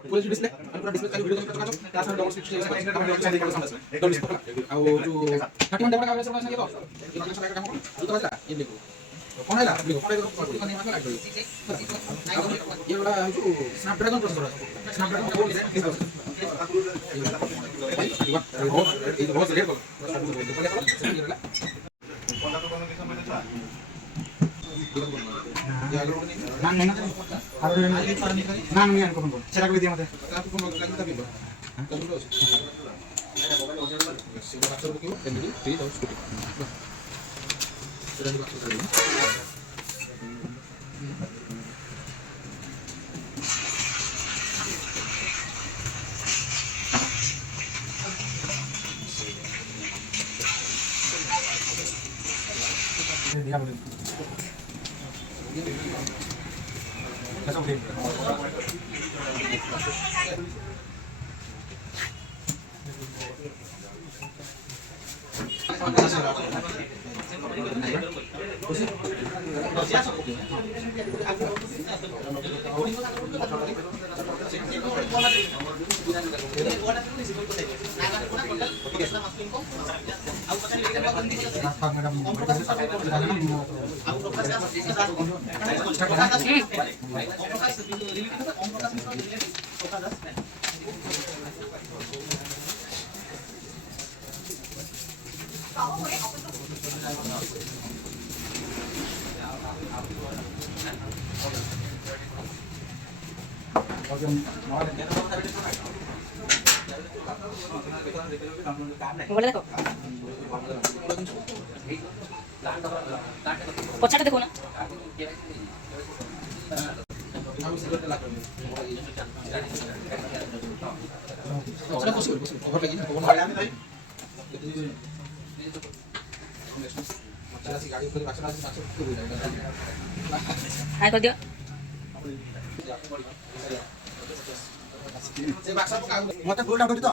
Police display और पूरा display का वीडियो का काटो क्लास में डबल स्क्रीन से इंटरनेट का वीडियो देखो समझ डबल स्क्रीन और जो 31 डेटा का वेबसाइट है ये तो ये का काम तो बता ये देखो कौन है ला देखो पढ़े को नहीं मार लगा ये वाला जो स्नैपड्रैगन प्रोसेसर है स्नैपड्रैगन का बोल है ये बहुत रेट बोल ನಾನು ನಾನು ಅನ್ಕೊಂಡು ಚಿರಾಗ್ ವಿದ್ಯೆ ಮತ್ತೆ That's okay. বলে দেখো পছাটা দেখো না হাই করে দিও মতে ফুলটা উঠি তো